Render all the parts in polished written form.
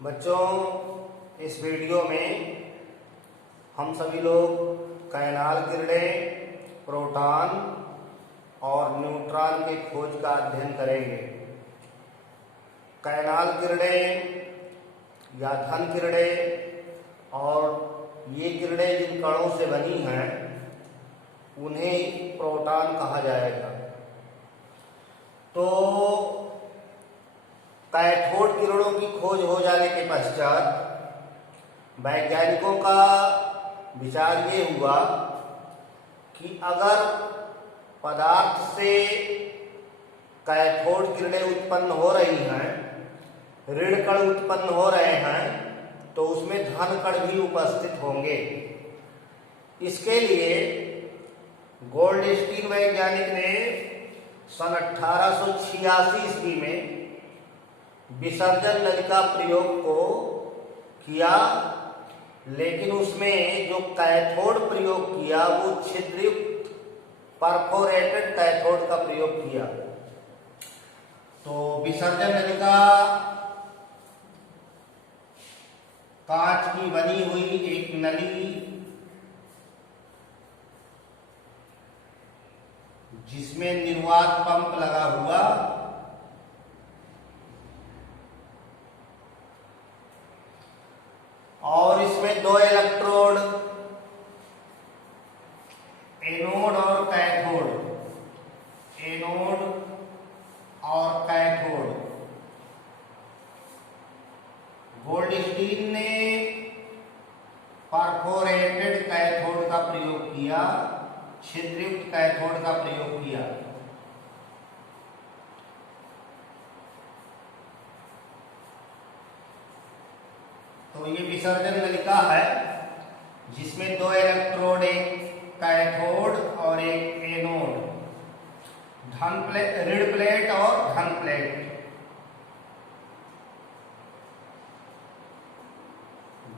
बच्चों, इस वीडियो में हम सभी लोग कैनाल किरणें, प्रोटॉन और न्यूट्रॉन के खोज का अध्ययन करेंगे। कैनाल किरणें या धन किरणें और ये किरणें जिन कणों से बनी हैं उन्हें प्रोटॉन कहा जाएगा। तो कैथोड किरणों की खोज हो जाने के पश्चात वैज्ञानिकों का विचार ये हुआ कि अगर पदार्थ से कैथोड किरणें उत्पन्न हो रही हैं, ऋण कण उत्पन्न हो रहे हैं, तो उसमें धन कण भी उपस्थित होंगे। इसके लिए गोल्डस्टीन वैज्ञानिक ने सन 1886 ईस्वी में विसर्जन नलिका प्रयोग को किया, लेकिन उसमें जो कैथोड प्रयोग किया वो छिद्रयुक्त परफोरेटेड कैथोड का प्रयोग किया। तो विसर्जन नलिका कांच की बनी हुई एक नली जिसमें निर्वात पंप लगा हुआ, और इसमें दो इलेक्ट्रोड, एनोड और कैथोड, एनोड और कैथोड। गोल्डस्टीन ने परफोरेटेड कैथोड का प्रयोग किया, छिद्रयुक्त कैथोड का प्रयोग किया। तो ये विसर्जन नलिका है जिसमें दो इलेक्ट्रोड, एक कैथोड और एक एनोड, ऋण प्लेट और धन प्लेट।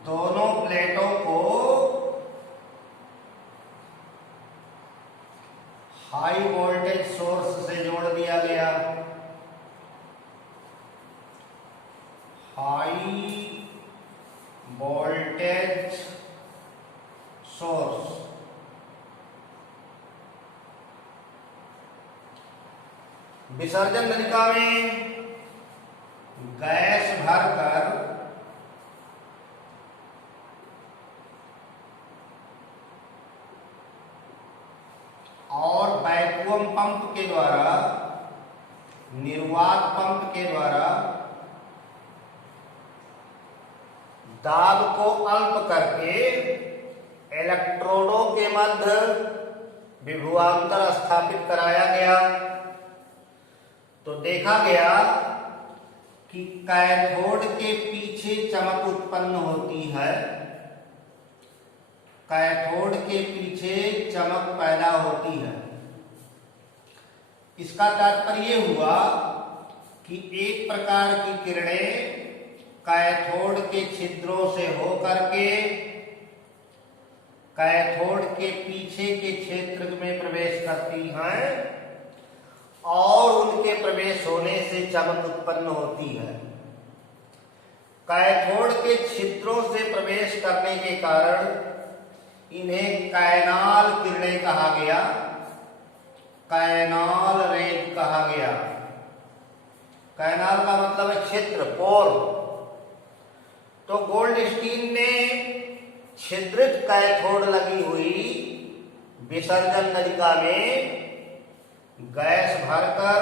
दोनों प्लेटों को हाई वोल्टेज सोर्स से जोड़ दिया गया। High voltage source. विसर्जन नलिका में गैस भरकर और वैक्यूम पंप के द्वारा, निर्वात पंप के द्वारा दाब को अल्प करके इलेक्ट्रोडों के मध्य विभवांतर स्थापित कराया गया। तो देखा गया कि कैथोड के पीछे चमक उत्पन्न होती है, कैथोड के पीछे चमक पैदा होती है। इसका तात्पर्य हुआ कि एक प्रकार की किरणें कैथोड के छिद्रों से होकर के कैथोड के पीछे के क्षेत्र में प्रवेश करती हैं और उनके प्रवेश होने से चमक उत्पन्न होती है। कैथोड के छिद्रों से प्रवेश करने के कारण इन्हें कैनाल किरणें कहा गया, कैनाल रेज कहा गया। कैनाल का मतलब है क्षेत्र, पोर। तो गोल्डस्टीन ने छिद्रित कैथोड लगी हुई विसर्जन नलिका में गैस भरकर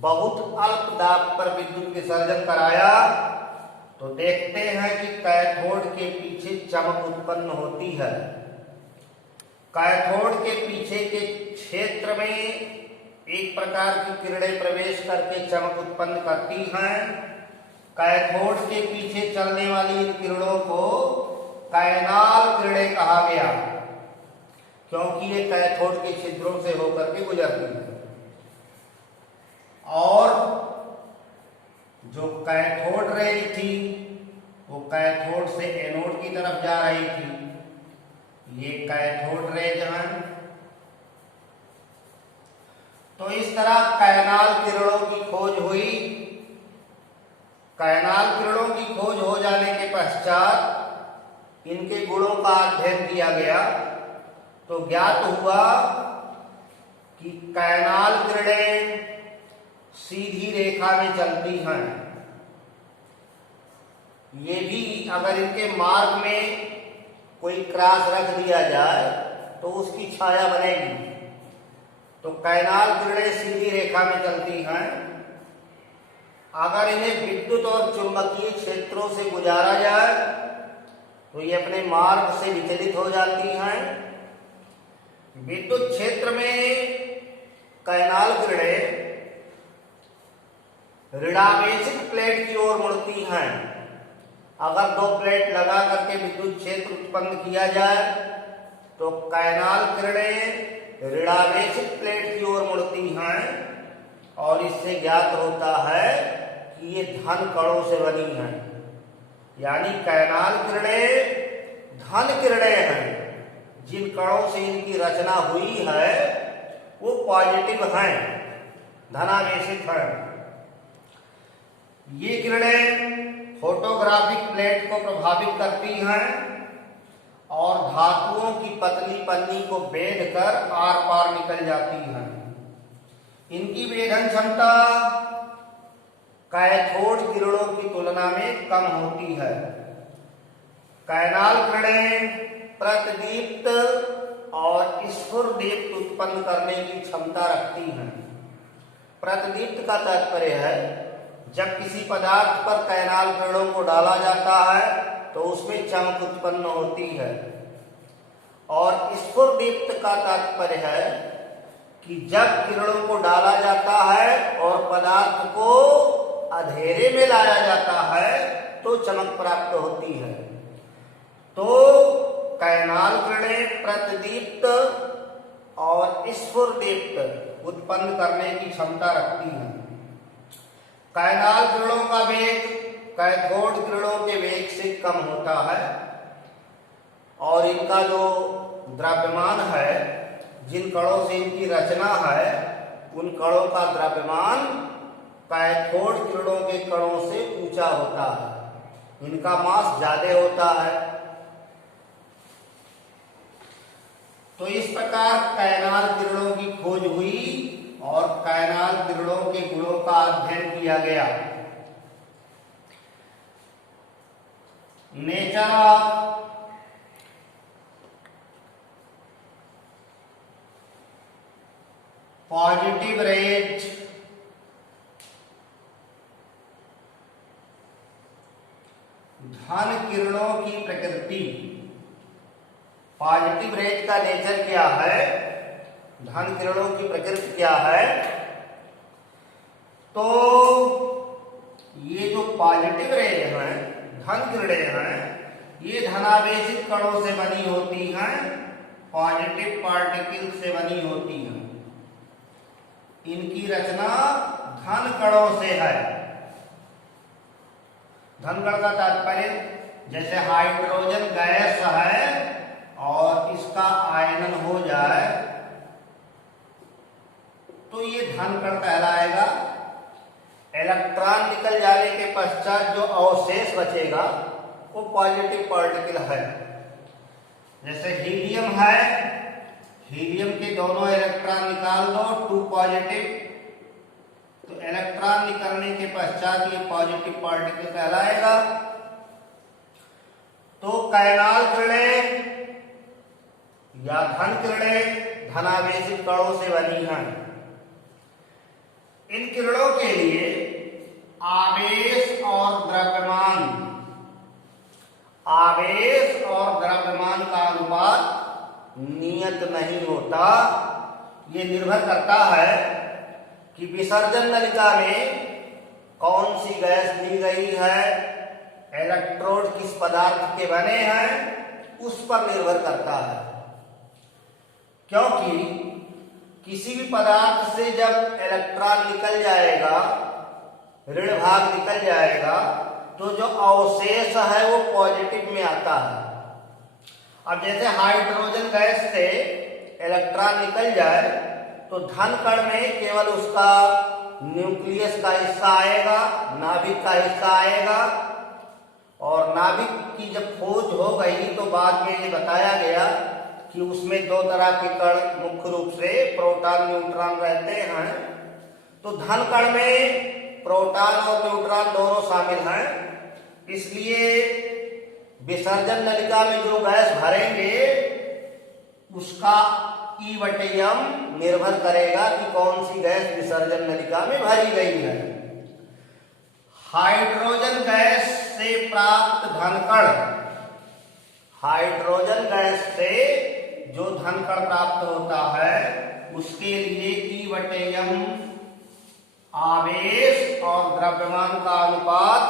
बहुत अल्प दाब पर विद्युत विसर्जन कराया। तो देखते हैं कि कैथोड के पीछे चमक उत्पन्न होती है। कैथोड के पीछे के क्षेत्र में एक प्रकार की किरणें प्रवेश करके चमक उत्पन्न करती हैं। कैथोड के पीछे चलने वाली इन किरणों को कैनाल किरणें कहा गया, क्योंकि ये कैथोड के छिद्रों से होकर के गुजरती है। और जो कैथोड रेज थी वो कैथोड से एनोड की तरफ जा रही थी। ये कैथोड रेज है। तो इस तरह कैनाल किरणों की खोज हुई कैनाल किरणों की खोज हो जाने के पश्चात इनके गुणों का अध्ययन किया गया तो ज्ञात हुआ कि कैनाल किरणें सीधी रेखा में चलती हैं। ये भी अगर इनके मार्ग में कोई क्रॉस रख दिया जाए तो उसकी छाया बनेगी। तो कैनाल किरणें सीधी रेखा में चलती हैं। अगर इन्हें विद्युत और चुंबकीय क्षेत्रों से गुजारा जाए तो ये अपने मार्ग से विचलित हो जाती हैं। विद्युत क्षेत्र में कैनाल किरणें ऋणावेशित प्लेट की ओर मुड़ती हैं। अगर दो प्लेट लगा करके विद्युत क्षेत्र उत्पन्न किया जाए तो कैनाल किरणें ऋणावेशित प्लेट की ओर मुड़ती हैं और इससे ज्ञात होता है कि ये धन कणों से बनी हैं। यानी कैनाल किरणें धन किरणें हैं। जिन कणों से इनकी रचना हुई है वो पॉजिटिव हैं, धनावेशित हैं। ये किरणें फोटोग्राफिक प्लेट को प्रभावित करती हैं और धातुओं की पतली पन्नी को भेद कर आर पार निकल जाती हैं। इनकी वेधन क्षमता कैथोड किरणों की तुलना में कम होती है। कैनाल किरणें प्रतिदीप्त और स्फुरदीप्त उत्पन्न करने की क्षमता रखती हैं। प्रतिदीप्त का तात्पर्य है जब किसी पदार्थ पर कैनाल किरणों को डाला जाता है तो उसमें चमक उत्पन्न होती है। और स्फुरदीप्त का तात्पर्य है कि जब किरणों को डाला जाता है और पदार्थ को अंधेरे में लाया जाता है तो चमक प्राप्त होती है। तो कैनाल किरणें प्रतिदीप्त और स्फुरदीप्त उत्पन्न करने की क्षमता रखती हैं। कैनाल किरणों का वेग कैथोड किरणों के वेग से कम होता है और इनका जो द्रव्यमान है, जिन कणों से इनकी रचना है, उन कणों का द्रव्यमान कैथोड किरणों के कणों से ऊंचा होता है। इनका मास ज्यादा होता है। तो इस प्रकार कैनाल किरणों की खोज हुई और कैनाल किरणों के गुणों का अध्ययन किया गया। नेचर ऑफ पॉजिटिव रेज धन किरणों की प्रकृति। पॉजिटिव रेज का नेचर क्या है, धन किरणों की प्रकृति क्या है? तो ये जो पॉजिटिव रेज हैं, धन किरणें हैं, ये धनावेशित कणों से बनी होती हैं, पॉजिटिव पार्टिकल से बनी होती हैं। इनकी रचना धन कणों से है। धन कण का तात्पर्य जैसे हाइड्रोजन गैस है और इसका आयनन हो जाए तो ये धन कण कहलाएगा। इलेक्ट्रॉन निकल जाने के पश्चात जो अवशेष बचेगा वो पॉजिटिव पार्टिकल है। जैसे हीलियम है, हीलियम के दोनों इलेक्ट्रॉन निकाल दो, 2 पॉजिटिव, तो इलेक्ट्रॉन निकलने के पश्चात ये पॉजिटिव पार्टिकल कहलाएगा। तो कैनाल किरणें या धन किरणें धनावेशित कणों से बनी हैं। इन किरणों के लिए आवेश और द्रव्यमान का अनुपात नियत नहीं होता। ये निर्भर करता है कि विसर्जन नलिका में कौन सी गैस दी गई है, इलेक्ट्रोड किस पदार्थ के बने हैं, उस पर निर्भर करता है। क्योंकि किसी भी पदार्थ से जब इलेक्ट्रॉन निकल जाएगा, ऋण भाग निकल जाएगा, तो जो अवशेष है वो पॉजिटिव में आता है। अब जैसे हाइड्रोजन गैस से इलेक्ट्रॉन निकल जाए तो धन कण में केवल उसका न्यूक्लियस का हिस्सा आएगा, नाभिक का हिस्सा आएगा। और नाभिक की जब खोज हो गई तो बाद में ये बताया गया कि उसमें दो तरह के कण मुख्य रूप से प्रोटॉन न्यूट्रॉन रहते हैं। तो धन कण में प्रोटॉन और न्यूट्रॉन दोनों शामिल हैं, इसलिए विसर्जन नलिका में जो गैस भरेंगे उसका E/M निर्भर करेगा कि कौन सी गैस विसर्जन नलिका में भरी गई है। हाइड्रोजन गैस से प्राप्त धनकण, हाइड्रोजन गैस से जो धनकण प्राप्त होता है उसके लिए E/M आवेश और द्रव्यमान का अनुपात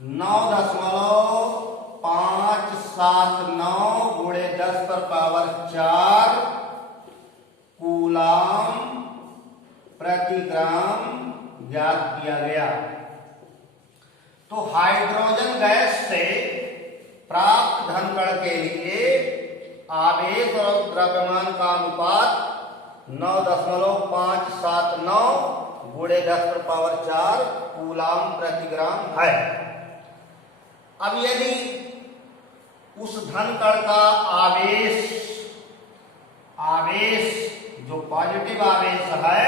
9.579 गुणे 10⁴ कूलाम प्रति ग्राम ज्ञात किया गया। तो हाइड्रोजन गैस से प्राप्त धनकण के लिए आवेश और द्रव्यमान का अनुपात 9.579 गुणे 10⁴ कूलाम प्रति ग्राम है। अब यदि उस धनकण का आवेश जो पॉजिटिव आवेश है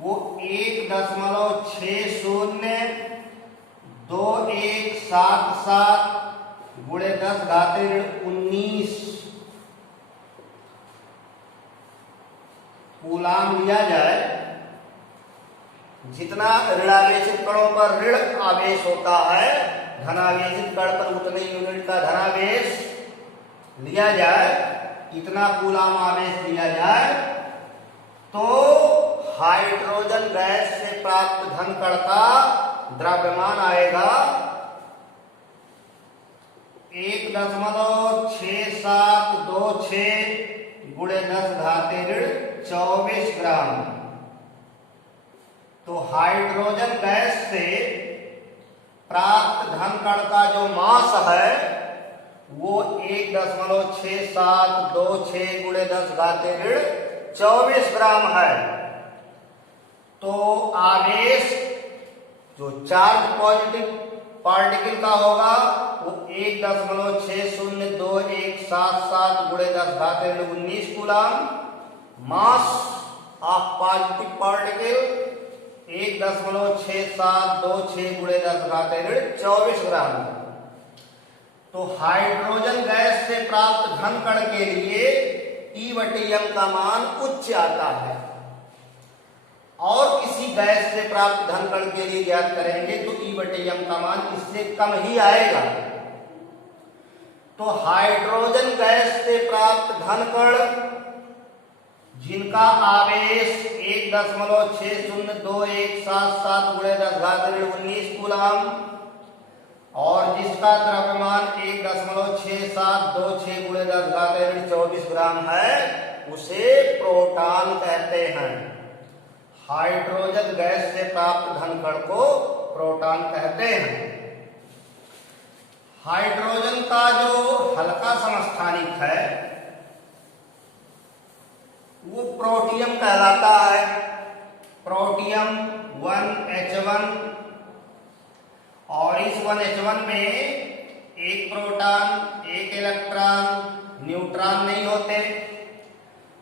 वो 1.602177 गुणे 10⁻19 कूलाम लिया जाए। जितना ऋणावेशित कणों पर ऋण आवेश होता है, धनावेशित कण पर उतने यूनिट का धनावेश लिया जाए, इतना कूलाम आवेश लिया जाए, तो हाइड्रोजन गैस से प्राप्त धनकण का द्रव्यमान आएगा 1.6726 गुणे 10⁻24 ग्राम। तो हाइड्रोजन गैस से प्राप्त धनकण का जो मास है वो 1.6726 गुणे 10⁻24 ग्राम है। तो आवेश जो चार्ज पॉजिटिव पार्टिकल का होगा वो 1.602177 गुणे 10⁻19 coulomb. Mass of positive particle 1.6726 गुणे 10⁻24 ग्राम। तो हाइड्रोजन गैस से प्राप्त धनकण के लिए E/M का मान उच्च आता है, और किसी गैस से प्राप्त धनकण के लिए ज्ञात करेंगे तो E/M का मान इससे कम ही आएगा। तो हाइड्रोजन गैस से प्राप्त धनकण जिनका आवेश 1.602177 गुणे 10⁻19 कूलाम और जिसका द्रव्यमान 1.6726 गुणे 10⁻24 ग्राम है, उसे प्रोटॉन कहते हैं। हाइड्रोजन गैस से प्राप्त धनकण को प्रोटॉन कहते हैं। हाइड्रोजन का जो हल्का समस्थानिक है वो प्रोटियम कहलाता है। प्रोटियम 1H1, और इस 1H1 में एक प्रोटॉन, एक इलेक्ट्रॉन, न्यूट्रॉन नहीं होते।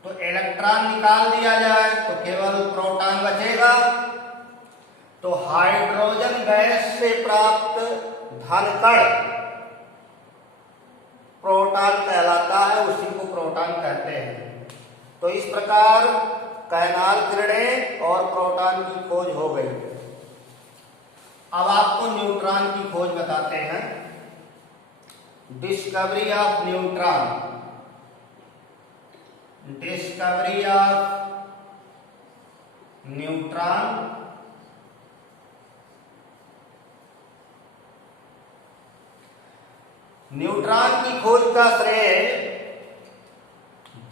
तो इलेक्ट्रॉन निकाल दिया जाए तो केवल प्रोटॉन बचेगा। तो हाइड्रोजन गैस से प्राप्त धनकण प्रोटॉन कहलाता है, उसी को प्रोटॉन कहते हैं। तो इस प्रकार कैनाल किरणें और प्रोटॉन की खोज हो गई। अब आपको न्यूट्रॉन की खोज बताते हैं। Discovery of neutron. Discovery of neutron neutron की खोज का श्रेय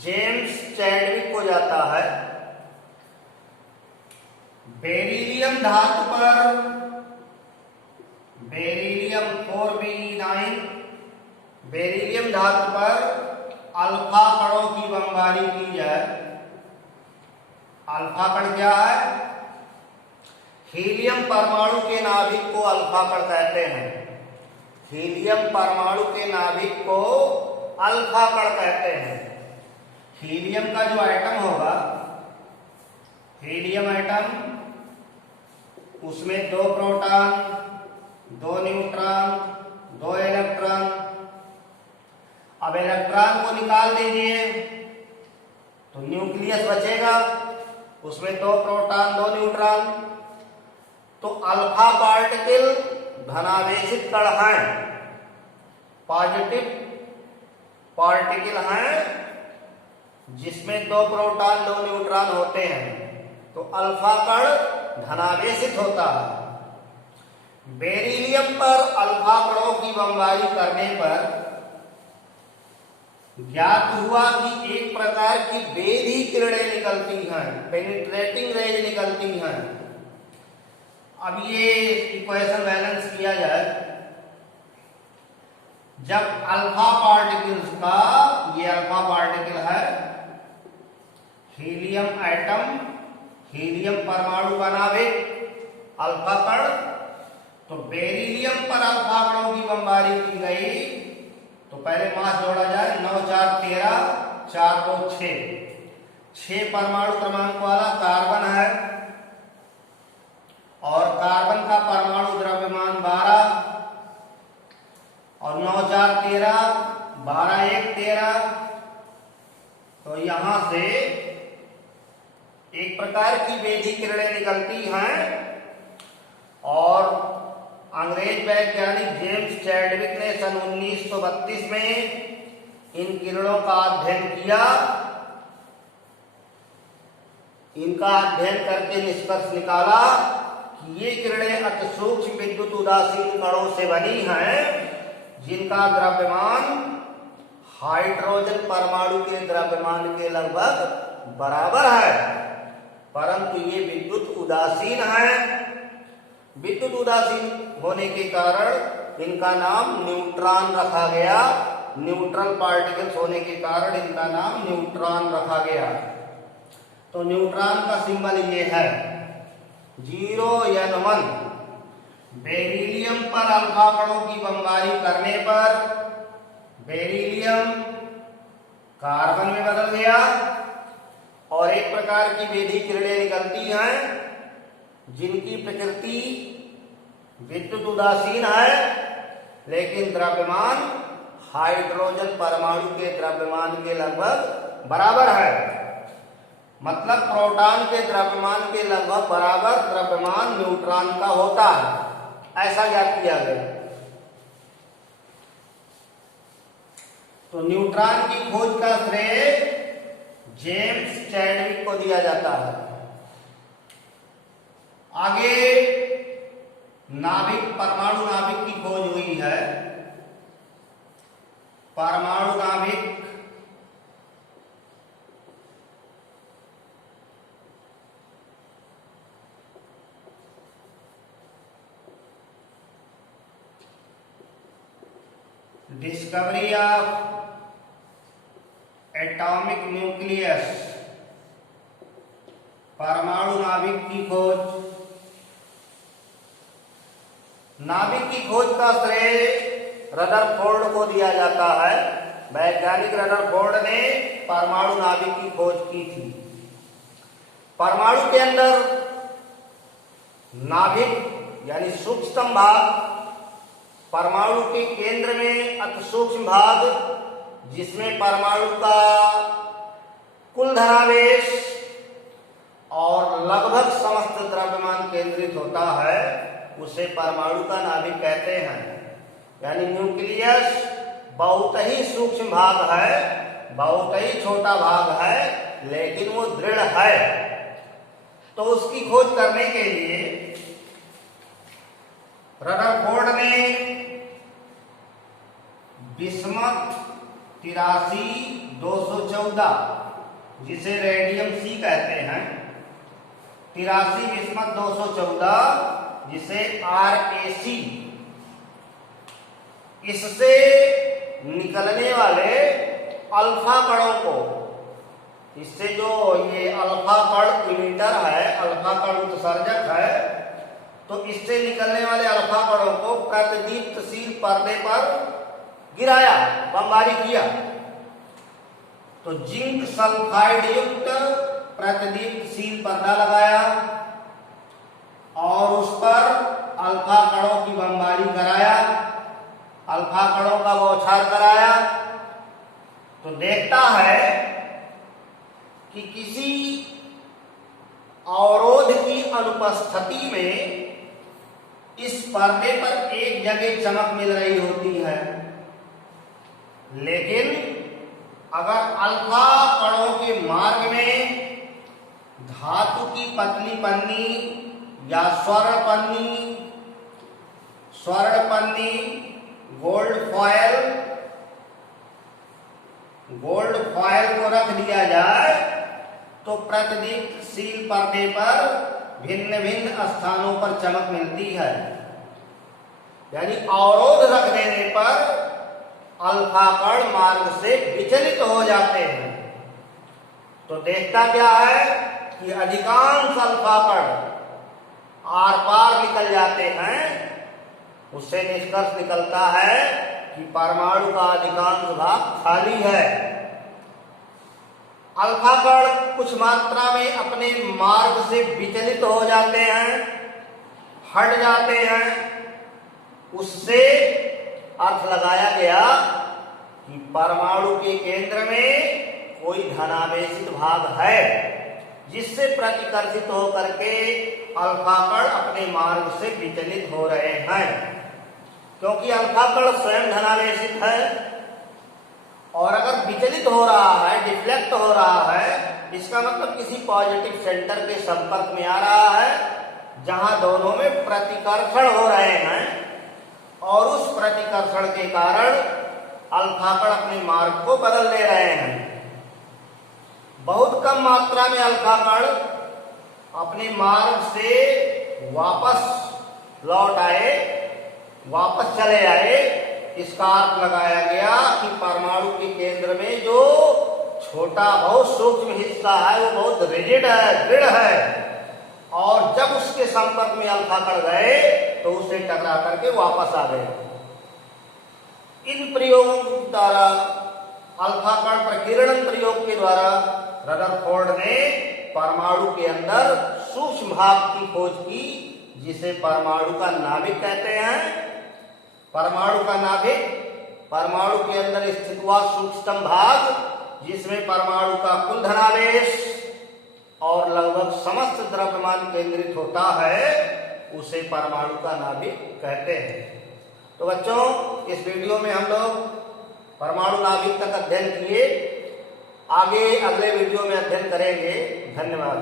जेम्स चैडविक को जाता है। बेरिलियम धातु पर बेरिलियम 4Be9 बेरिलियम धातु पर अल्फा कणों की बमबारी की जाए। अल्फा कण क्या है? हीलियम परमाणु के नाभिक को अल्फा कण कहते हैं। हीलियम परमाणु के नाभिक को अल्फा कण कहते हैं। हीलियम का जो एटम होगा, हीलियम एटम, उसमें 2 प्रोटॉन, 2 न्यूट्रॉन, 2 इलेक्ट्रॉन। अब इलेक्ट्रॉन को निकाल दीजिए तो न्यूक्लियस बचेगा, उसमें 2 प्रोटॉन, 2 न्यूट्रॉन। तो अल्फा पार्टिकल धनावेशित कण हैं, पॉजिटिव पार्टिकल हैं, जिसमें 2 प्रोटॉन 2 न्यूट्रॉन होते हैं। तो अल्फा कण धनावेशित होता है। बेरिलियम पर अल्फा कणों की बमबारी करने पर ज्ञात हुआ कि एक प्रकार की बेधी किरणें निकलती हैं, पेनिट्रेटिंग रेज निकलती हैं। अब ये इक्वेशन बैलेंस किया जाए, जब अल्फा पार्टिकल्स का, ये अल्फा पार्टिकल है, हीलियम एटम, हीलियम परमाणु का नाभिक, अल्फा कण, तो बेरिलियम पर अल्फा कणों की बमबारी की गई तो पहले मास जोड़ा जाए, 9 4 13, 4 2 6, 6 परमाणु क्रमांक वाला कार्बन है और कार्बन का परमाणु द्रव्यमान 12 और 9 4 13, 12 1 13। तो यहां से एक प्रकार की बेधी किरणें निकलती हैं और अंग्रेज वैज्ञानिक जेम्स चैडविक ने सन 1932 में इन किरणों का अध्ययन किया। इनका अध्ययन करके निष्कर्ष निकाला कि ये किरणें अति सूक्ष्म विद्युत उदासीन कणों से बनी हैं, जिनका द्रव्यमान हाइड्रोजन परमाणु के द्रव्यमान के लगभग बराबर है, परंतु ये विद्युत उदासीन है। विद्युत उदासीन होने के कारण इनका नाम न्यूट्रॉन रखा गया। न्यूट्रल पार्टिकल्स होने के कारण इनका नाम न्यूट्रॉन रखा गया। तो न्यूट्रॉन का सिंबल ये है 0N1। बेरिलियम पर अल्फा कणों की बमबारी करने पर बेरिलियम कार्बन में बदल गया और एक प्रकार की बेधी किरणें निकलती हैं, जिनकी प्रकृति विद्युत उदासीन है, लेकिन द्रव्यमान हाइड्रोजन परमाणु के द्रव्यमान के लगभग बराबर है। मतलब प्रोटॉन के द्रव्यमान के लगभग बराबर द्रव्यमान न्यूट्रॉन का होता है, ऐसा ज्ञात किया गया। तो न्यूट्रॉन की खोज का श्रेय जेम्स चैडविक को दिया जाता है। आगे नाभिक, परमाणु नाभिक की खोज हुई है। परमाणु नाभिक डिस्कवरी ऑफ एटॉमिक न्यूक्लियस, परमाणु नाभिक की खोज। नाभिक की खोज का श्रेय रदरफोर्ड को दिया जाता है। वैज्ञानिक रदरफोर्ड ने परमाणु नाभिक की खोज की थी। परमाणु के अंदर नाभिक यानी सूक्ष्म भाग, परमाणु के केंद्र में अति सूक्ष्म भाग, जिसमें परमाणु का कुल धनावेश और लगभग समस्त द्रव्यमान केंद्रित होता है, उसे परमाणु का नाभिक कहते हैं। यानी न्यूक्लियस बहुत ही सूक्ष्म भाग है, बहुत ही छोटा भाग है, लेकिन वो दृढ़ है। तो उसकी खोज करने के लिए रदरफोर्ड ने बिस्मथ 83-214, जिसे रेडियम सी कहते हैं, 83 बिस्मथ 214, जिसे RAC, इससे निकलने वाले अल्फा कणों को इससे जो ये अल्फा कण इमिटर है, अल्फा कण उत्सर्जक है, तो इससे निकलने वाले अल्फा कणों को प्रतिदीप्तशील पर्दे पर गिराया, बमबारी किया। तो जिंक सल्फाइड युक्त प्रतिदीप्तशील पर्दा लगाया और उस पर अल्फा कणों की बमबारी कराया, अल्फा कणों का बौछार कराया। तो देखता है कि किसी अवरोध की अनुपस्थिति में इस पर्दे पर एक जगह चमक मिल रही होती है, लेकिन अगर अल्फा कणों के मार्ग में धातु की पतली पन्नी या स्वर्ण पन्नी, गोल्ड फॉयल को रख दिया जाए तो प्रतिदीप्तशील पर्दे पर भिन्न भिन्न स्थानों पर चमक मिलती है। यानी अवरोध रख देने पर अल्फा कण मार्ग से विचलित हो जाते हैं। तो देखता क्या है कि अधिकांश अल्फा कण आर पार निकल जाते हैं। उससे निष्कर्ष निकलता है कि परमाणु का अधिकांश भाग खाली है। अल्फा कण कुछ मात्रा में अपने मार्ग से विचलित हो जाते हैं, हट जाते हैं। उससे अर्थ लगाया गया कि परमाणु के केंद्र में कोई धनावेशित भाग है, जिससे प्रतिकर्षित होकर के अल्फा कण अपने मार्ग से विचलित हो रहे हैं। क्योंकि अल्फा कण स्वयं धनावेशित है और अगर विचलित हो रहा है, डिफ्लेक्ट हो रहा है, इसका मतलब किसी पॉजिटिव सेंटर के संपर्क में आ रहा है, जहां दोनों में प्रतिकर्षण हो रहे हैं और उस प्रतिकर्षण के कारण अल्फा कण अपने मार्ग को बदल ले रहे हैं। बहुत कम मात्रा में अल्फा कण अपने मार्ग से वापस लौट आए, वापस चले आए। इसका अर्थ लगाया गया कि परमाणु के केंद्र में जो छोटा बहुत सूक्ष्म हिस्सा है वो बहुत रिजिड है, दृढ़ है, और जब उसके संपर्क में अल्फा कण गए तो उससे टकरा करके वापस आ गए। इन प्रयोगों के द्वारा, अल्फा कण प्रकीर्णन प्रयोग के द्वारा रदरफोर्ड ने परमाणु के अंदर सूक्ष्म भाग की खोज की, जिसे परमाणु का नाभिक कहते हैं। परमाणु का नाभिक परमाणु के अंदर स्थित हुआ सूक्ष्मतम भाग, जिसमें परमाणु का कुल धनावेश और लगभग समस्त द्रव्यमान केंद्रित होता है, उसे परमाणु का नाभिक कहते हैं। तो बच्चों, इस वीडियो में हम लोग परमाणु नाभिक तक अध्ययन किए। आगे अगले वीडियो में अध्ययन करेंगे। धन्यवाद।